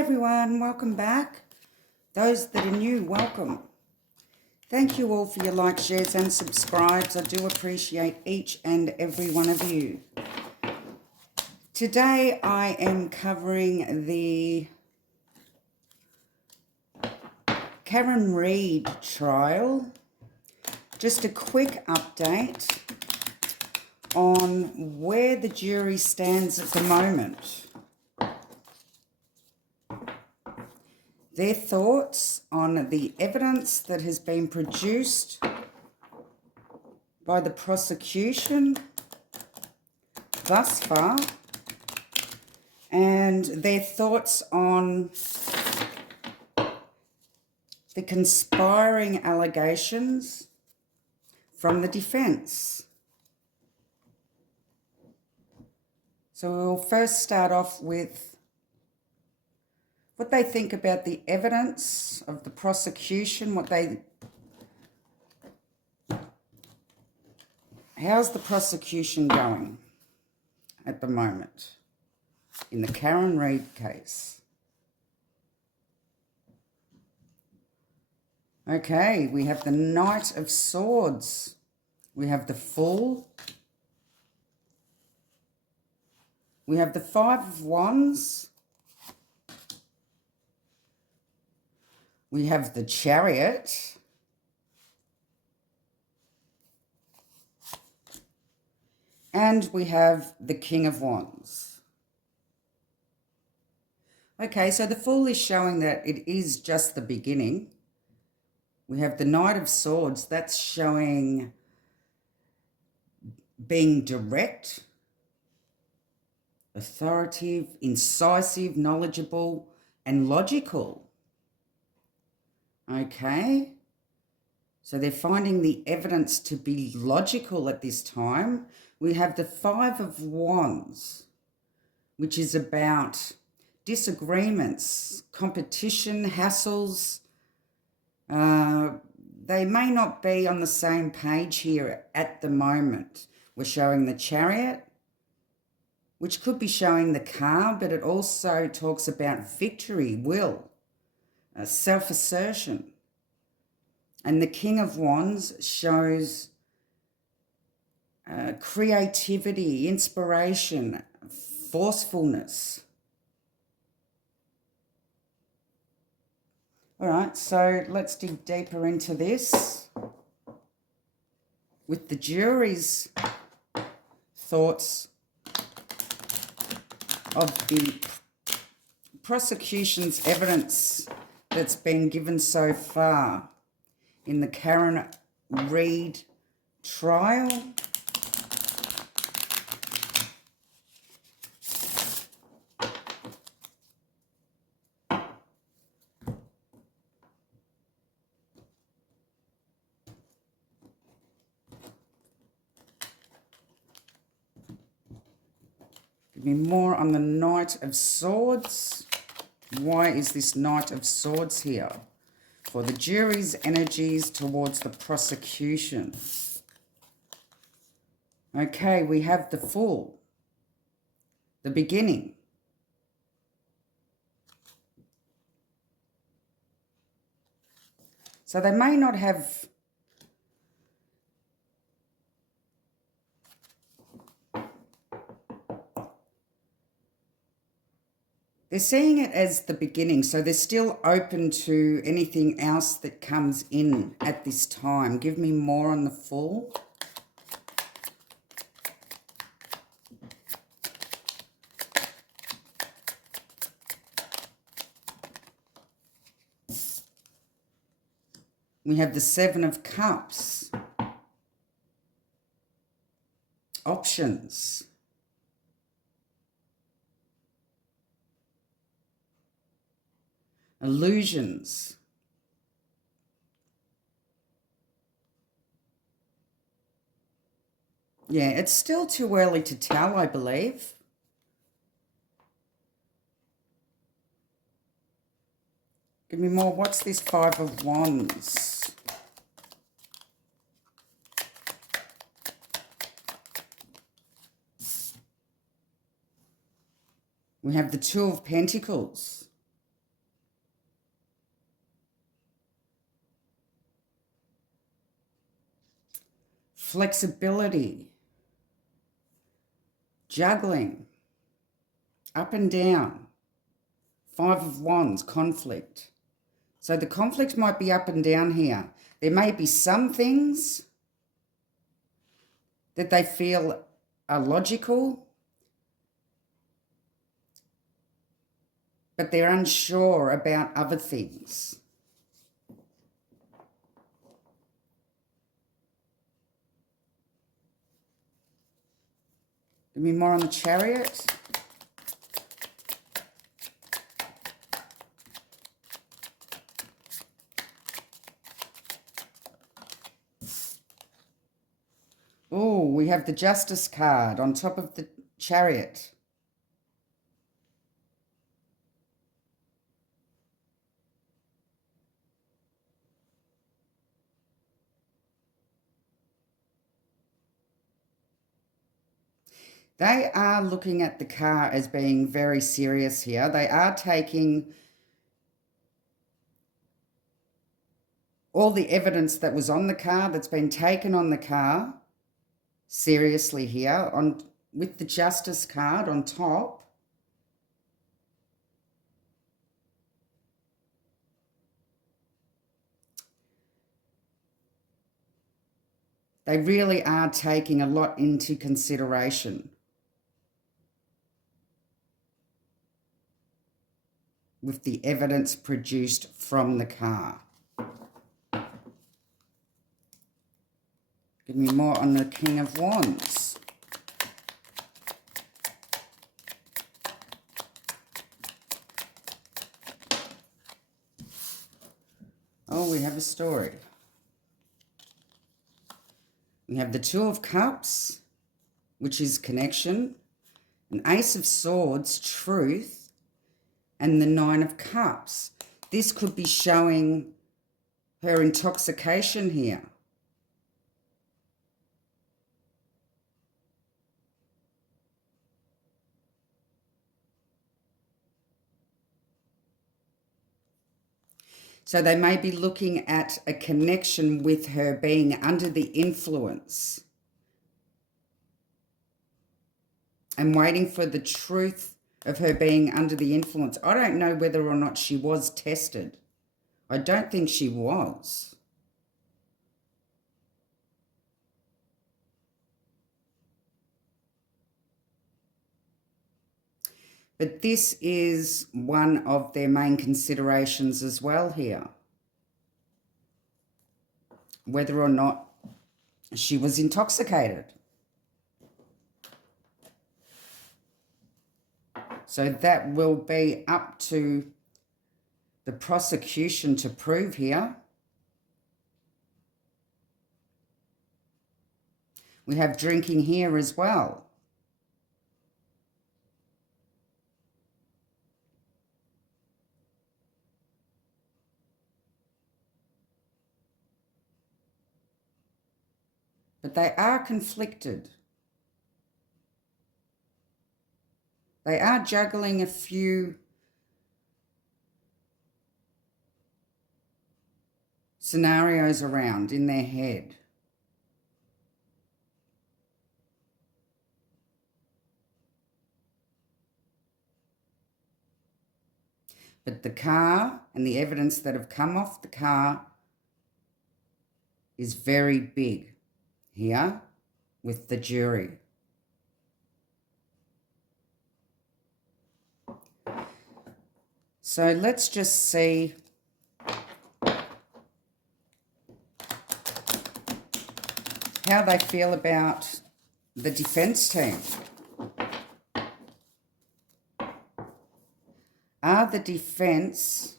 everyone, welcome back. Those that are new, welcome. Thank you all for your likes, shares and subscribes. I do appreciate each and every one of you. Today I am covering the Karen Reid trial. Just a quick update on where the jury stands at the moment. Their thoughts on the evidence that has been produced by the prosecution thus far, and their thoughts on the conspiring allegations from the defence. So we'll first start off with what they think about the evidence of the prosecution, how's the prosecution going at the moment in the Karen Reid case. Okay, we have the Knight of Swords. We have the Fool. We have the Five of Wands. We have the Chariot. And we have the King of Wands. Okay, so the Fool is showing that it is just the beginning. We have the Knight of Swords. That's showing being direct, authoritative, incisive, knowledgeable, and logical. Okay, so they're finding the evidence to be logical at this time. We have the Five of Wands, which is about disagreements, competition, hassles. They may not be on the same page here at the moment. We're showing the Chariot, which could be showing the car, but it also talks about victory, will, self-assertion. And the King of Wands shows creativity, inspiration, forcefulness. All right, so let's dig deeper into this with the jury's thoughts of the prosecution's evidence that's been given so far in the Karen Reid trial. Give me more on the Knight of Swords. Why is this Knight of Swords here? For the jury's energies towards the prosecution. Okay, we have the Fool, the beginning. So they may not have they're seeing it as the beginning, so they're still open to anything else that comes in at this time. Give me more on the Fool. We have the Seven of Cups. Options. Illusions. Yeah, it's still too early to tell, I believe. Give me more. What's this Five of Wands? We have the Two of Pentacles. flexibility, juggling, up and down. Five of Wands, conflict. So the conflict might be up and down here. There may be some things that they feel are logical, but they're unsure about other things. Give me more on the Chariot. Oh, we have the Justice card on top of the Chariot. They are looking at the car as being very serious here. They are taking all the evidence that was on the car, that's been taken on the car, seriously here, with the Justice card on top. They really are taking a lot into consideration with the evidence produced from the car. Give me more on the King of Wands. Oh, we have a story. We have the Two of Cups, which is connection, an Ace of Swords, truth, and the Nine of Cups. This could be showing her intoxication here. So they may be looking at a connection with her being under the influence and waiting for the truth of her being under the influence. I don't know whether or not she was tested. I don't think she was. But this is one of their main considerations as well here. Whether or not she was intoxicated. So that will be up to the prosecution to prove here. We have drinking here as well. But they are conflicted. They are juggling a few scenarios around in their head. But the car and the evidence that have come off the car is very big here with the jury. So let's just see how they feel about the defense team. Are the defense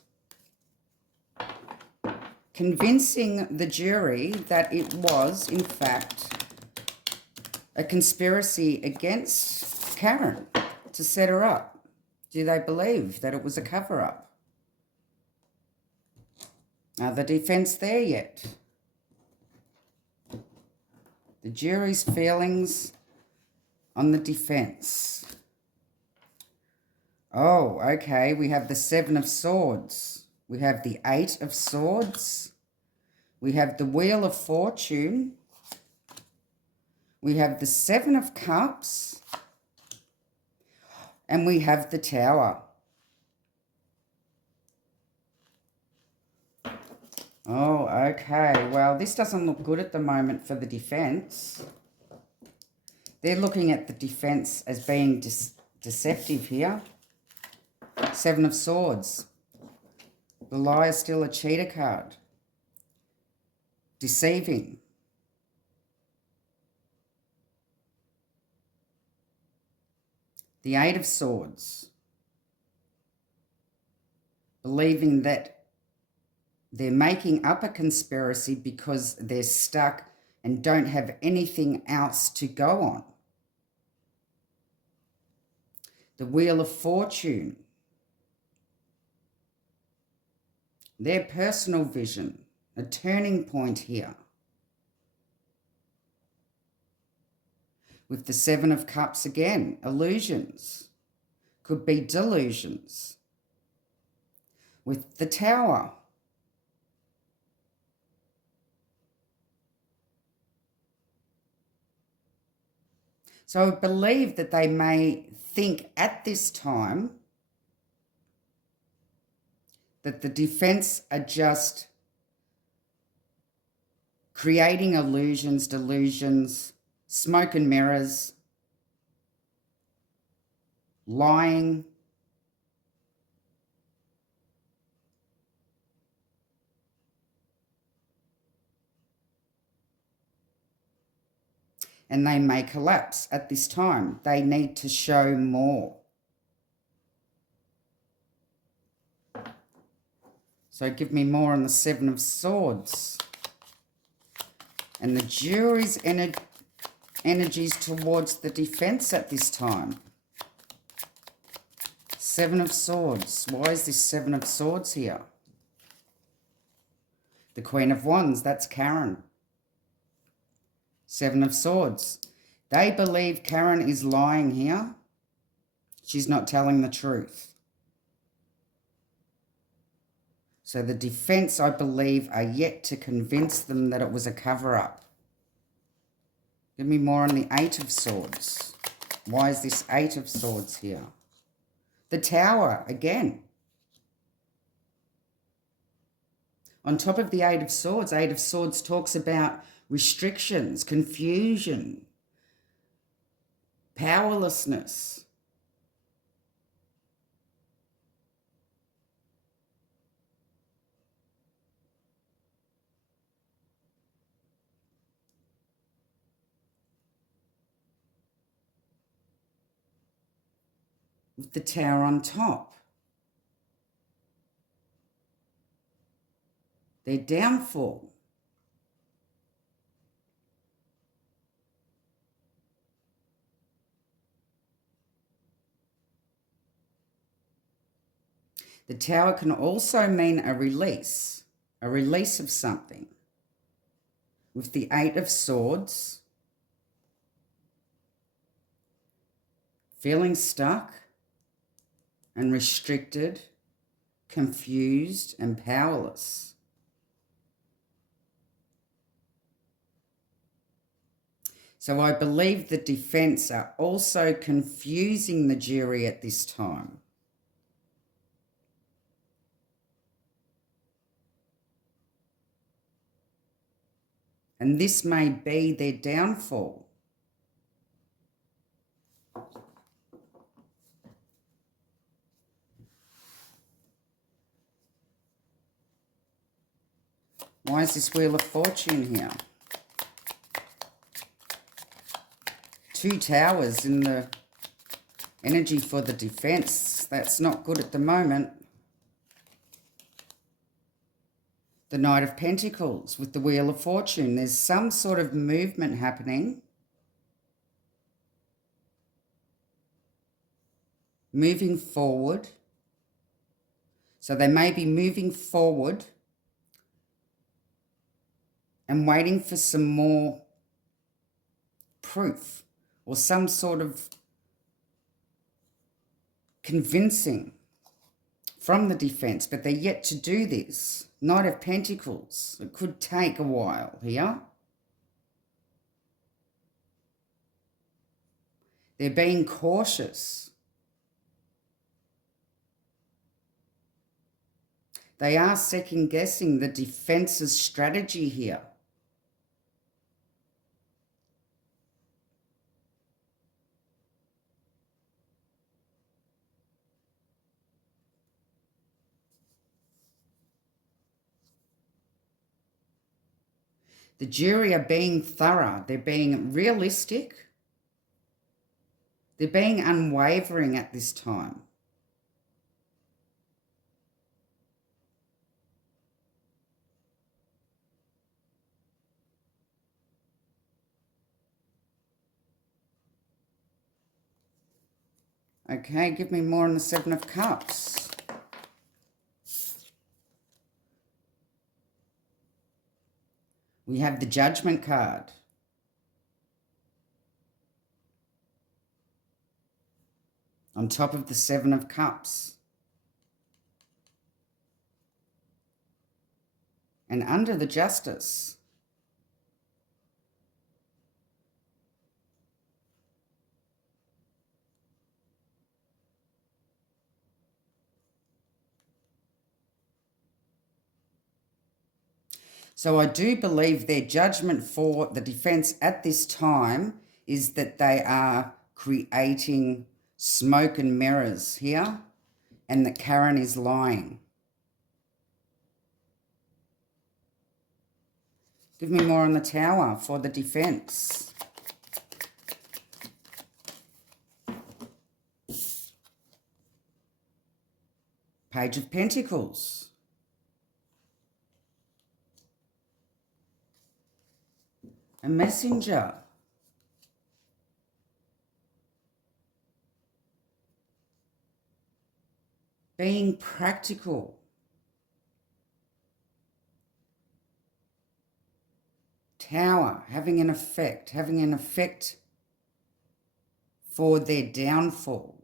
convincing the jury that it was, in fact, a conspiracy against Karen to set her up? Do they believe that it was a cover-up? Are the defense there yet? The jury's feelings on the defense. Oh, okay, we have the Seven of Swords. We have the Eight of Swords. We have the Wheel of Fortune. We have the Seven of Cups. And we have the Tower. Oh, okay. Well, this doesn't look good at the moment for the defense. They're looking at the defense as being deceptive here. Seven of Swords. The Liar still a cheater card. Deceiving. The Eight of Swords. Believing that they're making up a conspiracy because they're stuck and don't have anything else to go on. The Wheel of Fortune. Their personal vision, a turning point here. With the Seven of Cups again, illusions. Could be delusions. With the Tower. So I believe that they may think at this time that the defense are just creating illusions, delusions, smoke and mirrors, lying, and they may collapse at this time. They need to show more. So give me more on the Seven of Swords. And the jury's energies towards the defense at this time. Seven of Swords. Why is this Seven of Swords here? The Queen of Wands, that's Karen. Seven of Swords. They believe Karen is lying here. She's not telling the truth. So the defense, I believe, are yet to convince them that it was a cover-up. Give me more on the Eight of Swords. Why is this Eight of Swords here? The Tower, again. On top of the Eight of Swords talks about restrictions, confusion, powerlessness. With the Tower on top. Their downfall. The Tower can also mean a release of something. With the Eight of Swords, feeling stuck and restricted, confused and powerless. So I believe the defense are also confusing the jury at this time. And this may be their downfall. Why is this Wheel of Fortune here? Two towers in the energy for the defense. That's not good at the moment. The Knight of Pentacles with the Wheel of Fortune. There's some sort of movement happening. Moving forward. So they may be moving forward and waiting for some more proof or some sort of convincing from the defense, but they're yet to do this. Knight of Pentacles. It could take a while here. They're being cautious. They are second-guessing the defence's strategy here. The jury are being thorough. They're being realistic. They're being unwavering at this time. Okay, give me more on the Seven of Cups. We have the Judgment card. On top of the Seven of Cups. And under the Justice. So I do believe their judgment for the defence at this time is that they are creating smoke and mirrors here and that Karen is lying. Give me more on the Tower for the defence. Page of Pentacles. A Messenger. Being practical. Tower, having an effect for their downfall.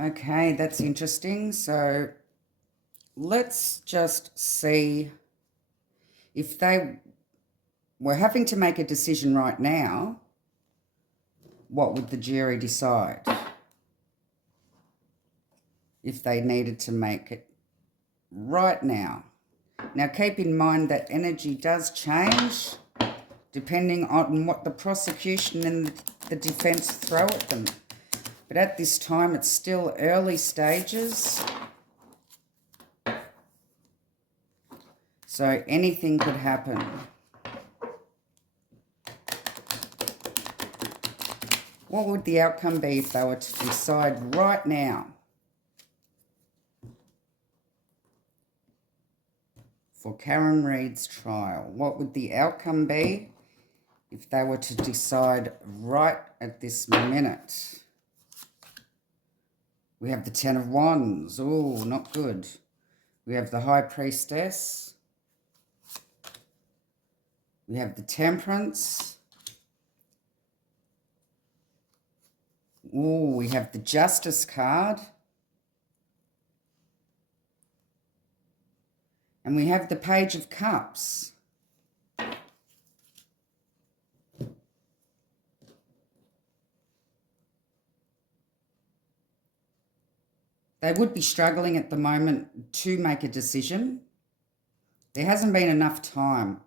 Okay, that's interesting. So let's just see if they were having to make a decision right now, what would the jury decide if they needed to make it right now? Now, keep in mind that energy does change depending on what the prosecution and the defence throw at them. But at this time, it's still early stages. So anything could happen. What would the outcome be if they were to decide right now for Karen Reid's trial? What would the outcome be if they were to decide right at this minute? We have the Ten of Wands. Oh, not good. We have the High Priestess. We have the Temperance. Oh, we have the Justice card. And we have the Page of Cups. They would be struggling at the moment to make a decision. There hasn't been enough time.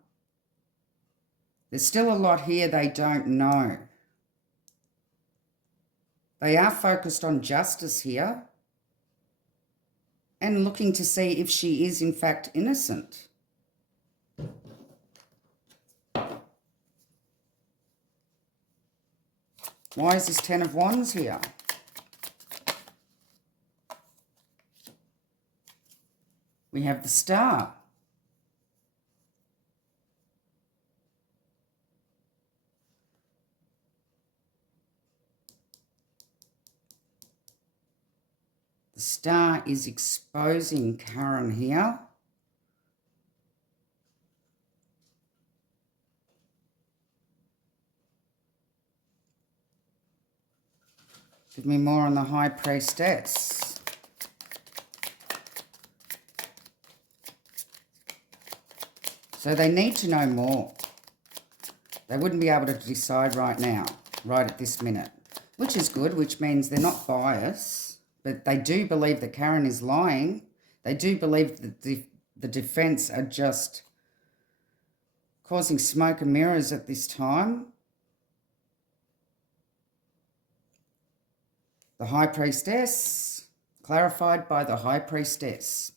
There's still a lot here they don't know. They are focused on justice here and looking to see if she is in fact innocent. Why is this Ten of Wands here? We have the Star. The Star is exposing Karen here. Give me more on the High Priestess. So they need to know more. They wouldn't be able to decide right now, right at this minute, which is good, which means they're not biased, but they do believe that Karen is lying. They do believe that the defence are just causing smoke and mirrors at this time. The High Priestess, clarified by the High Priestess.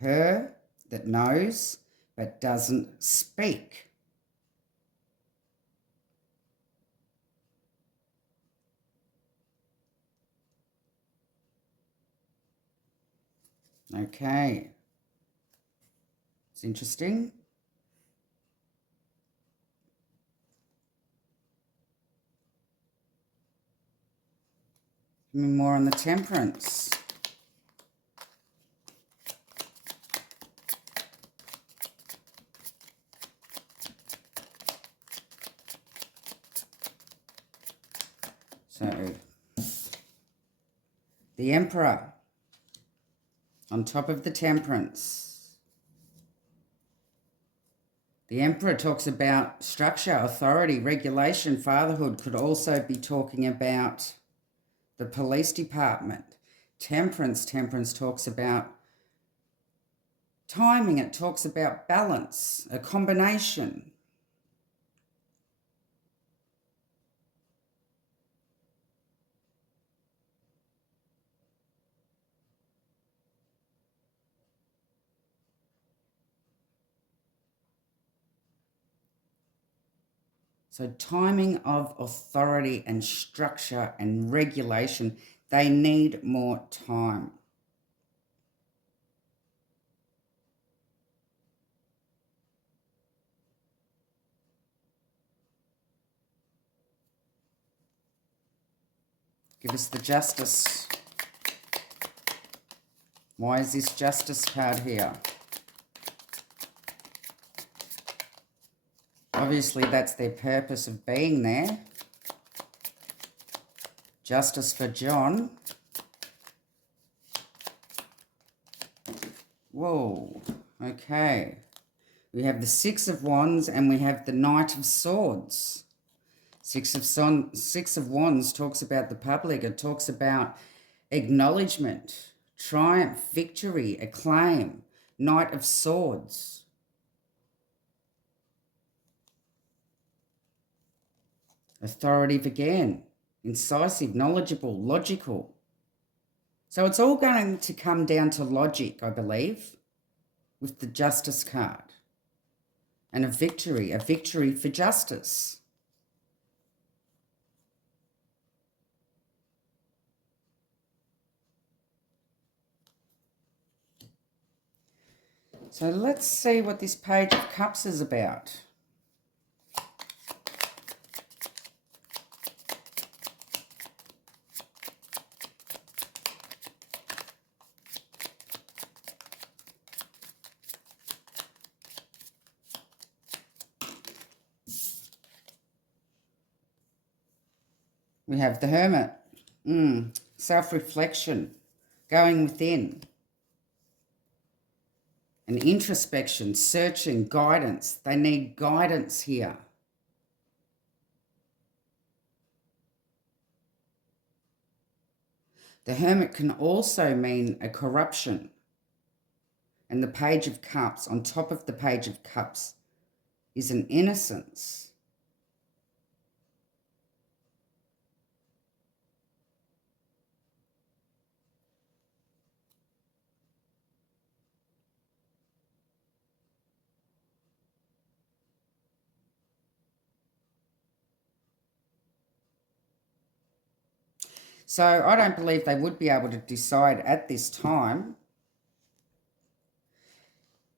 Her that knows but doesn't speak. Okay. It's interesting. Give me more on the Temperance. So, the Emperor on top of the Temperance. The Emperor talks about structure, authority, regulation. Fatherhood could also be talking about the police department. Temperance talks about timing. It talks about balance, a combination. So timing of authority and structure and regulation, they need more time. Give us the Justice. Why is this Justice card here? Obviously, that's their purpose of being there. Justice for John. Whoa, okay. We have the Six of Wands and we have the Knight of Swords. Six of Wands talks about the public. It talks about acknowledgement, triumph, victory, acclaim. Knight of Swords. Authoritative again, incisive, knowledgeable, logical. So it's all going to come down to logic, I believe, with the Justice card. And a victory for justice. So let's see what this Page of Cups is about. We have the Hermit. Self-reflection, going within. And introspection, searching, guidance. They need guidance here. The Hermit can also mean a corruption. And the Page of Cups, on top of the Page of Cups, is an innocence. So I don't believe they would be able to decide at this time.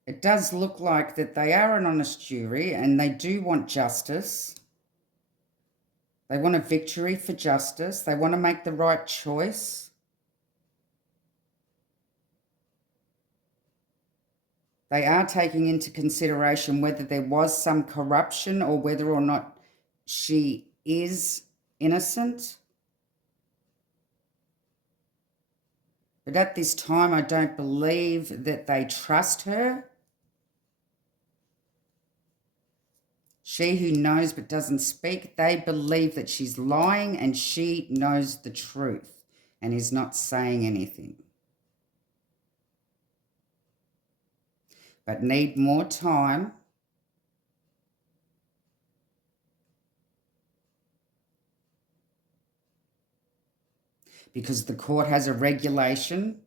It does look like that they are an honest jury and they do want justice. They want a victory for justice. They want to make the right choice. They are taking into consideration whether there was some corruption or whether or not she is innocent. But at this time, I don't believe that they trust her. She who knows but doesn't speak, they believe that she's lying and she knows the truth and is not saying anything. But need more time. Because the court has a regulation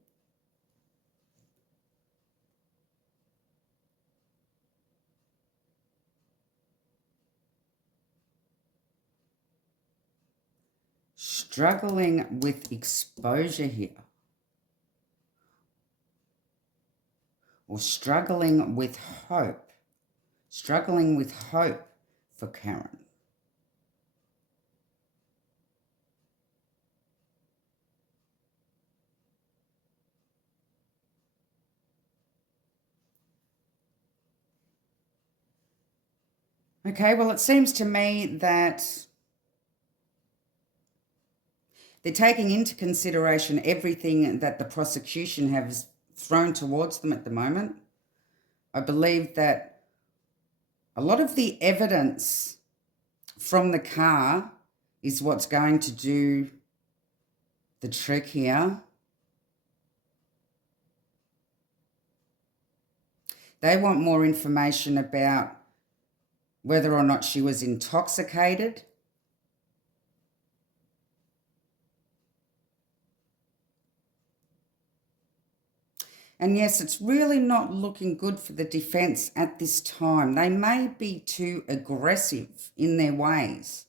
struggling with exposure here, or struggling with hope for Karen. Okay, well, it seems to me that they're taking into consideration everything that the prosecution has thrown towards them at the moment. I believe that a lot of the evidence from the car is what's going to do the trick here. They want more information about whether or not she was intoxicated. And yes, it's really not looking good for the defence at this time. They may be too aggressive in their ways.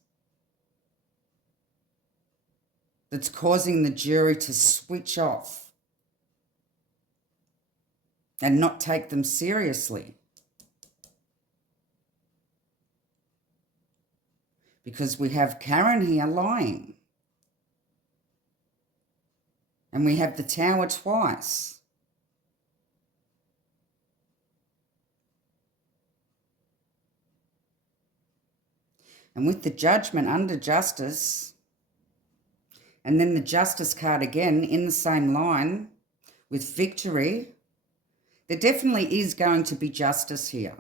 That's causing the jury to switch off and not take them seriously. Because we have Karen here lying. And we have the Tower twice. And with the Judgment under Justice, and then the Justice card again in the same line with Victory, there definitely is going to be justice here.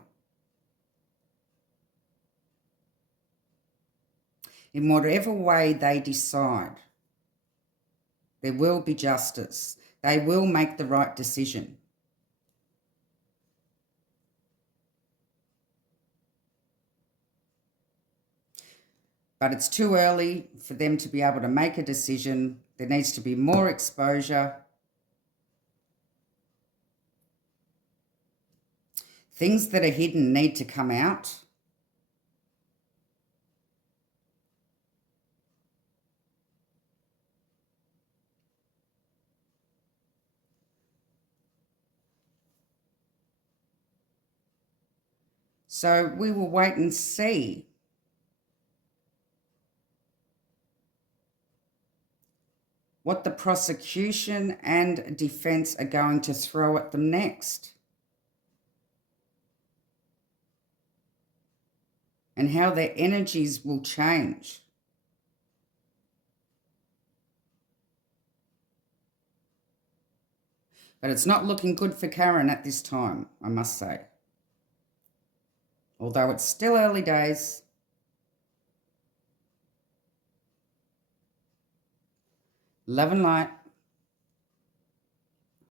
In whatever way they decide, there will be justice. They will make the right decision. But it's too early for them to be able to make a decision. There needs to be more exposure. Things that are hidden need to come out. So we will wait and see what the prosecution and defence are going to throw at them next. And how their energies will change. But it's not looking good for Karen at this time, I must say. Although it's still early days. Love and light.